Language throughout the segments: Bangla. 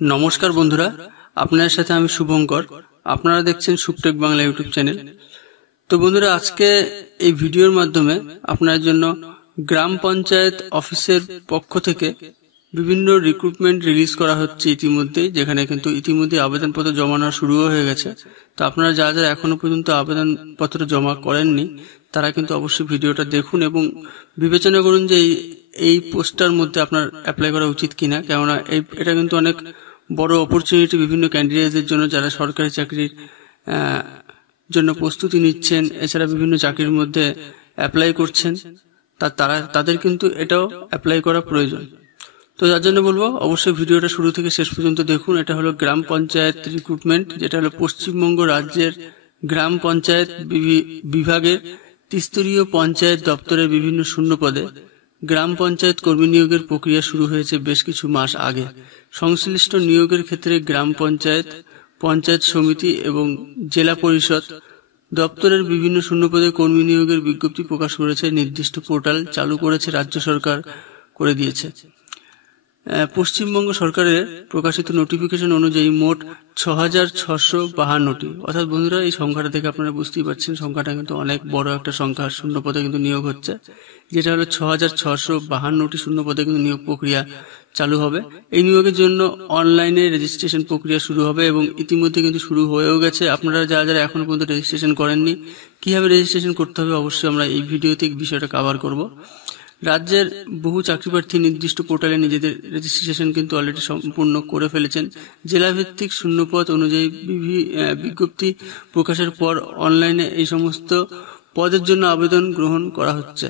নমস্কার বন্ধুরা, আপনাদের সাথে আমি শুভঙ্কর। আপনারা দেখছেন সুপটেক বাংলা ইউটিউব চ্যানেল। তো বন্ধুরা, আজকে এই ভিডিওর মাধ্যমে আপনাদের জন্য গ্রাম পঞ্চায়েত অফিসের পক্ষ থেকে বিভিন্ন রিক্রুটমেন্ট রিলিজ করা হচ্ছে ইতিমধ্যেই, যেখানে কিন্তু ইতিমধ্যে আবেদনপত্র জমা নেওয়া শুরু হয়ে গেছে। তো আপনারা যারা যারা এখনো পর্যন্ত আবেদনপত্র জমা করেননি তারা কিন্তু অবশ্যই ভিডিওটা দেখুন এবং বিবেচনা করুন যে এই পোস্টটার মধ্যে আপনার অ্যাপ্লাই করা উচিত কিনা। কেননা এটা কিন্তু অনেক বড় অপরচুনিটি বিভিন্ন ক্যান্ডিডেটদের জন্য যারা সরকারি চাকরির জন্য প্রস্তুতি নিচ্ছেন, এছাড়া বিভিন্ন চাকরির মধ্যে অ্যাপ্লাই করছেন, তাদের কিন্তু এটাও অ্যাপ্লাই করা প্রয়োজন। তো যার জন্য বলবো অবশ্যই ভিডিওটা শুরু থেকে শেষ পর্যন্ত দেখুন। এটা হলো গ্রাম পঞ্চায়েত রিক্রুটমেন্ট, যেটা হলো পশ্চিমবঙ্গ রাজ্যের গ্রাম পঞ্চায়েত বিভাগের ত্রিস্তরীয় পঞ্চায়েত দপ্তরের বিভিন্ন শূন্য পদে গ্রাম পঞ্চায়েত কর্মী নিয়োগের প্রক্রিয়া শুরু হয়েছে বেশ কিছু মাস আগে। সংশ্লিষ্ট নিয়োগের ক্ষেত্রে গ্রাম পঞ্চায়েত, পঞ্চায়েত সমিতি এবং জেলা পরিষদ দপ্তরের বিভিন্ন শূন্যপদে কর্মী নিয়োগের বিজ্ঞপ্তি প্রকাশ করেছে। নির্দিষ্ট পোর্টাল চালু করেছে রাজ্য সরকার, করে দিয়েছে। পশ্চিমবঙ্গ সরকারের প্রকাশিত নোটিফিকেশন অনুযায়ী মোট 6,652টি, অর্থাৎ বন্ধুরা এই সংখ্যাটা থেকে আপনারা বুঝতেই পারছেন সংখ্যাটা কিন্তু অনেক বড় একটা সংখ্যা। শূন্যপদে কিন্তু নিয়োগ হচ্ছে, যেটা হলো 6,652টি শূন্যপদে কিন্তু নিয়োগ প্রক্রিয়া চালু হবে। এই নিয়োগের জন্য অনলাইনে রেজিস্ট্রেশন প্রক্রিয়া শুরু হবে এবং ইতিমধ্যে কিন্তু শুরু হয়েও গেছে। আপনারা যারা যারা এখনো পর্যন্ত রেজিস্ট্রেশন করেননি, কিভাবে রেজিস্ট্রেশন করতে হবে অবশ্যই আমরা এই ভিডিওতে বিষয়টা কভার করব। রাজ্যের বহু চাকরিপ্রার্থী নির্দিষ্ট পোর্টালে নিজেদের রেজিস্ট্রেশন কিন্তু অলরেডি সম্পূর্ণ করে ফেলেছেন। জেলাভিত্তিক শূন্যপদ অনুযায়ী বিজ্ঞপ্তি প্রকাশের পর অনলাইনে এই সমস্ত পদের জন্য আবেদন গ্রহণ করা হচ্ছে।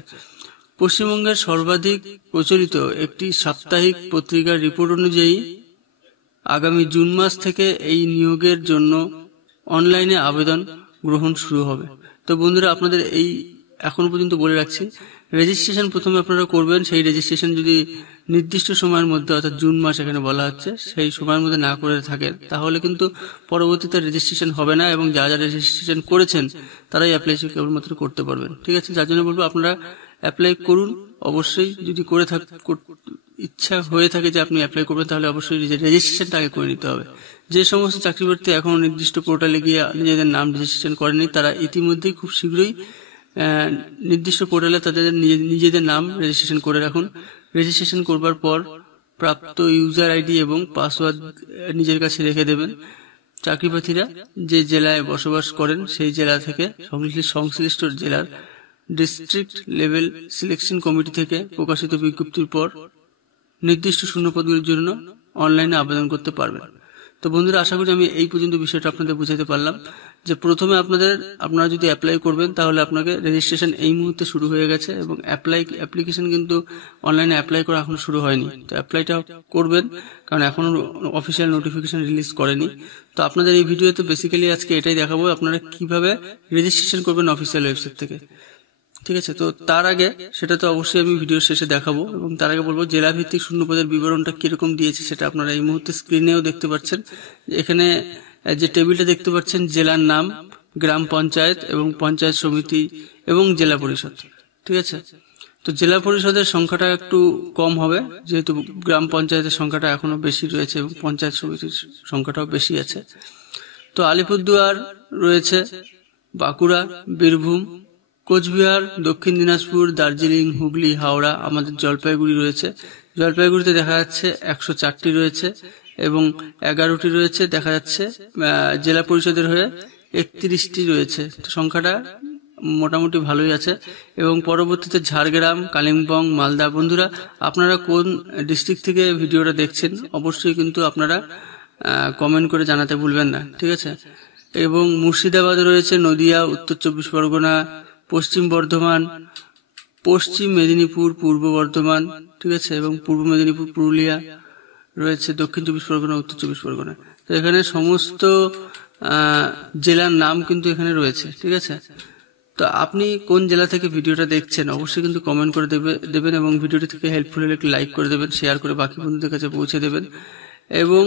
পশ্চিমবঙ্গের সর্বাধিক প্রচলিত একটি সাপ্তাহিক পত্রিকার রিপোর্ট অনুযায়ী আগামী জুন মাস থেকে এই নিয়োগের জন্য অনলাইনে আবেদন গ্রহণ শুরু হবে। তো বন্ধুরা, আপনাদের এই এখনো পর্যন্ত বলে রাখছি, রেজিস্ট্রেশন প্রথমে আপনারা করবেন। সেই রেজিস্ট্রেশন যদি নির্দিষ্ট সময়ের মধ্যে, অর্থাৎ জুন মাস এখানে বলা হচ্ছে, সেই সময়ের মধ্যে না করে থাকেন তাহলে কিন্তু পরবর্তীতে রেজিস্ট্রেশন হবে না এবং যারা যারা রেজিস্ট্রেশন করেছেন তারাই অ্যাপ্লাই কেবলমাত্র করতে পারবেন। ঠিক আছে, যার জন্য বলবো আপনারা অ্যাপ্লাই করুন অবশ্যই। যদি ইচ্ছা হয়ে থাকে যে আপনি অ্যাপ্লাই করবেন তাহলে অবশ্যই রেজিস্ট্রেশনটা আগে করে নিতে হবে। যে সমস্ত চাকরিপ্রার্থী এখনো নির্দিষ্ট পোর্টালে গিয়ে নিজেদের নাম রেজিস্ট্রেশন করেনি তারা ইতিমধ্যেই খুব শীঘ্রই নির্দিষ্ট পোর্টালে তাদের নিজেদের নাম রেজিস্ট্রেশন করে রাখুন। রেজিস্ট্রেশন করবার পর প্রাপ্ত ইউজার আইডি এবং পাসওয়ার্ড নিজের কাছে রেখে দেবেন। চাকরিপ্রার্থীরা যে জেলায় বসবাস করেন সেই জেলা থেকে সংশ্লিষ্ট জেলার ডিস্ট্রিক্ট লেভেল সিলেকশন কমিটি থেকে প্রকাশিত বিজ্ঞপ্তির পর নির্দিষ্ট শূন্যপদগুলির জন্য অনলাইনে আবেদন করতে পারবেন। তো বন্ধুরা, আশা করি আমি এই পর্যন্ত বিষয়টা আপনাদের বুঝাতে পারলাম যে প্রথমে আপনারা যদি অ্যাপ্লাই করবেন তাহলে আপনাকে রেজিস্ট্রেশন এই মুহূর্তে শুরু হয়ে গেছে এবং অ্যাপ্লিকেশন কিন্তু অনলাইনে অ্যাপ্লাই করা এখনো শুরু হয়নি। তো অ্যাপ্লাইটা করবেন, কারণ এখনো অফিসিয়াল নোটিফিকেশন রিলিজ করেনি। তো আপনাদের এই ভিডিওতে বেসিক্যালি আজকে এটাই দেখাবো আপনারা কিভাবে রেজিস্ট্রেশন করবেন অফিসিয়াল ওয়েবসাইট থেকে। ঠিক আছে, তো তার আগে সেটা তো অবশ্যই আমি ভিডিওর শেষে দেখাবো এবং তার আগে বলবো জেলাভিত্তিক শূন্যপদের বিবরণটা কিরকম দিয়েছে সেটা আপনারা এই মুহূর্তে স্ক্রিনেও দেখতে পাচ্ছেন। এখানে যে টেবিলটা দেখতে পাচ্ছেন, জেলার নাম, গ্রাম পঞ্চায়েত এবং পঞ্চায়েত সমিতি এবং জেলা পরিষদ। ঠিক আছে, তো জেলা পরিষদের সংখ্যাটা একটু কম হবে যেহেতু গ্রাম পঞ্চায়েতের সংখ্যাটা এখনো বেশি রয়েছে এবং পঞ্চায়েত সমিতির সংখ্যাটাও বেশি আছে। তো আলিপুরদুয়ার রয়েছে, বাঁকুড়া, বীরভূম, কোচবিহার, দক্ষিণ দিনাজপুর, দার্জিলিং, হুগলি, হাওড়া, আমাদের জলপাইগুড়ি রয়েছে। জলপাইগুড়িতে দেখা যাচ্ছে 104টি রয়েছে এবং 11টি রয়েছে দেখা যাচ্ছে জেলা পরিষদের হয়ে 31টি রয়েছে। তো সংখ্যাটা মোটামুটি ভালোই আছে। এবং পরবর্তীতে ঝাড়গ্রাম, কালিম্পং, মালদা। বন্ধুরা, আপনারা কোন ডিস্ট্রিক্ট থেকে ভিডিওটা দেখছেন অবশ্যই কিন্তু আপনারা কমেন্ট করে জানাতে ভুলবেন না। ঠিক আছে, এবং মুর্শিদাবাদ রয়েছে, নদিয়া, উত্তর 24 পরগনা, পশ্চিম বর্ধমান, পশ্চিম মেদিনীপুর, পূর্ব বর্ধমান, ঠিক আছে, এবং পূর্ব মেদিনীপুর, পুরুলিয়া রয়েছে, দক্ষিণ 24 পরগনা, উত্তর 24 পরগনা। তো এখানে সমস্ত জেলার নাম কিন্তু এখানে রয়েছে। ঠিক আছে, তো আপনি কোন জেলা থেকে ভিডিওটা দেখছেন অবশ্যই কিন্তু কমেন্ট করে দেবেন এবং ভিডিওটি থেকে হেল্পফুল হলে একটু লাইক করে দেবেন, শেয়ার করে বাকি বন্ধুদের কাছে পৌঁছে দেবেন। এবং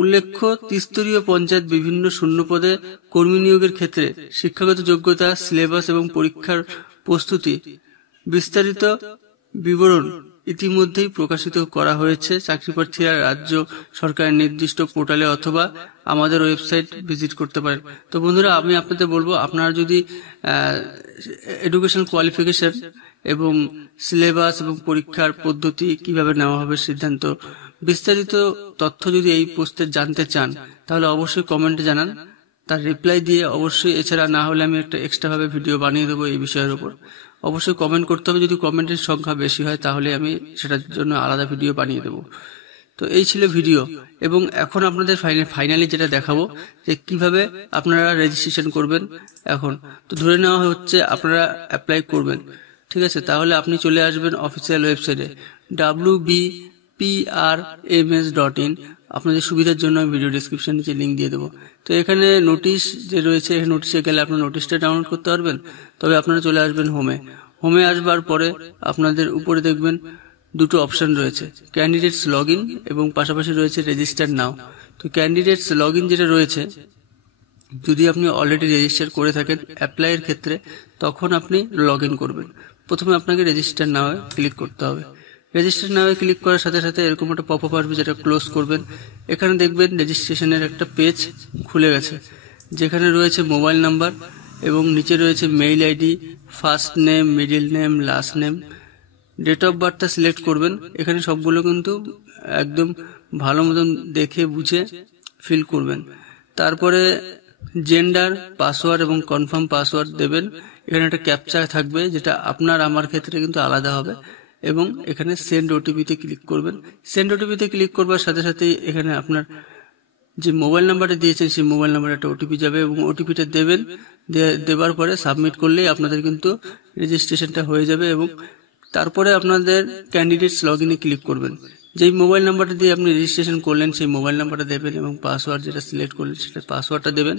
উল্লেখ্য, ত্রিস্তরীয় পঞ্চায়েত বিভিন্ন শূন্যপদে কর্মী নিয়োগের ক্ষেত্রে শিক্ষাগত যোগ্যতা, সিলেবাস এবং পরীক্ষার প্রস্তুতি বিস্তারিত বিবরণ ইতিমধ্যেই প্রকাশিত করা হয়েছে। চাকরি প্রার্থীরা রাজ্য সরকারের নির্দিষ্ট পোর্টালে অথবা আমাদের ওয়েবসাইট ভিজিট করতে পারেন। তো বন্ধুরা, আমি আপনাদের বলবো, আপনারা যদি এডুকেশন কোয়ালিফিকেশন এবং সিলেবাস এবং পরীক্ষার পদ্ধতি কিভাবে নেওয়া হবে সিদ্ধান্ত বিস্তারিত তথ্য যদি এই পোস্টে জানতে চান, তাহলে অবশ্যই কমেন্টে জানান, তার রিপ্লাই দিয়ে অবশ্যই। এছাড়া না হলে আমি একটা এক্সট্রা ভাবে ভিডিও বানিয়ে দেবো এই বিষয়ের উপর। অবশ্যই কমেন্ট করতে হবে, যদি কমেন্টের সংখ্যা বেশি হয় তাহলে আমি সেটার জন্য আলাদা ভিডিও বানিয়ে দেবো। তো এই ছিল ভিডিও, এবং এখন আপনাদের ফাইনালি যেটা দেখাবো যে কিভাবে আপনারা রেজিস্ট্রেশন করবেন। এখন তো ধরে নেওয়া হচ্ছে আপনারা অ্যাপ্লাই করবেন, ঠিক আছে? তাহলে আপনি চলে আসবেন অফিসিয়াল ওয়েবসাইটে wbprms.in। আপনাদের সুবিধার জন্য আমি ভিডিও ডেসক্রিপশন নিচে লিঙ্ক দিয়ে দেবো। তো এখানে নোটিশ যে রয়েছে, নোটিশে গেলে আপনার নোটিশটা ডাউনলোড করতে পারবেন। তবে আপনারা চলে আসবেন হোমে আসবার পরে আপনাদের উপরে দেখবেন দুটো অপশন রয়েছে, ক্যান্ডিডেটস লগ ইন এবং পাশাপাশি রয়েছে রেজিস্টার নাও। তো ক্যান্ডিডেটস লগ ইন যেটা রয়েছে, যদি আপনি অলরেডি রেজিস্টার করে থাকেন অ্যাপ্লাইয়ের ক্ষেত্রে, তখন আপনি লগ ইন করবেন। প্রথমে আপনাকে রেজিস্টার নাওয়ে ক্লিক করতে হবে। রেজিস্টার নাওয়ে ক্লিক করার সাথে সাথে এরকম একটা পপ আপ আসবে, যেটা ক্লোজ করবেন। এখানে দেখবেন রেজিস্ট্রেশনের একটা পেজ খুলে গেছে, যেখানে রয়েছে মোবাইল নাম্বার এবং নিচে রয়েছে mail ID, first name, middle name, last name, date of বার্থটা সিলেক্ট করবেন। এখানে সবগুলো কিন্তু একদম ভালো মতন দেখে বুঝে ফিল করবেন। তারপরে জেন্ডার, পাসওয়ার্ড এবং কনফার্ম পাসওয়ার্ড দেবেন। এখানে একটা ক্যাপচা থাকবে, যেটা আপনার আমার ক্ষেত্রে কিন্তু আলাদা হবে, এবং এখানে সেন্ড ওটিপিতে ক্লিক করবেন। সেন্ড ওটিপিতে ক্লিক করবার সাথে সাথে এখানে আপনার যে মোবাইল নাম্বারটা দিয়েছেন সেই মোবাইল নাম্বারে একটা ওটিপি যাবে, এবং ওটিপিটা দেবেন। দেবার পরে সাবমিট করলেই আপনাদের কিন্তু রেজিস্ট্রেশনটা হয়ে যাবে। এবং তারপরে আপনাদের ক্যান্ডিডেটস লগ ইনে ক্লিক করবেন। যেই মোবাইল নাম্বারটা দিয়ে আপনি রেজিস্ট্রেশন করলেন সেই মোবাইল নাম্বারটা দেবেন, এবং পাসওয়ার্ড যেটা সিলেক্ট করলেন সেটা পাসওয়ার্ডটা দেবেন।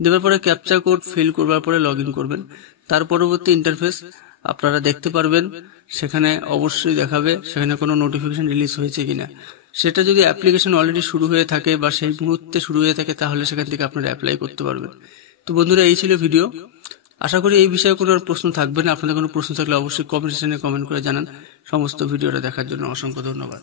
দেওয়ার পরে ক্যাপচা কোড ফিল করবার পরে লগ ইন করবেন। তার পরবর্তী ইন্টারফেস আপনারা দেখতে পারবেন, সেখানে অবশ্যই দেখাবে সেখানে কোনো নোটিফিকেশন রিলিজ হয়েছে কিনা। সেটা যদি অ্যাপ্লিকেশন অলরেডি শুরু হয়ে থাকে বা সেই মুহূর্তে শুরু হয়ে থাকে, তাহলে সেখান থেকে আপনারা অ্যাপ্লাই করতে পারবেন। তো বন্ধুরা, এই ছিল ভিডিও। আশা করি এই বিষয়ে কোনো প্রশ্ন থাকবে না। আপনাদের কোনো প্রশ্ন থাকলে অবশ্যই কমেন্ট সেকশনে কমেন্ট করে জানান। সমস্ত ভিডিওটা দেখার জন্য অসংখ্য ধন্যবাদ।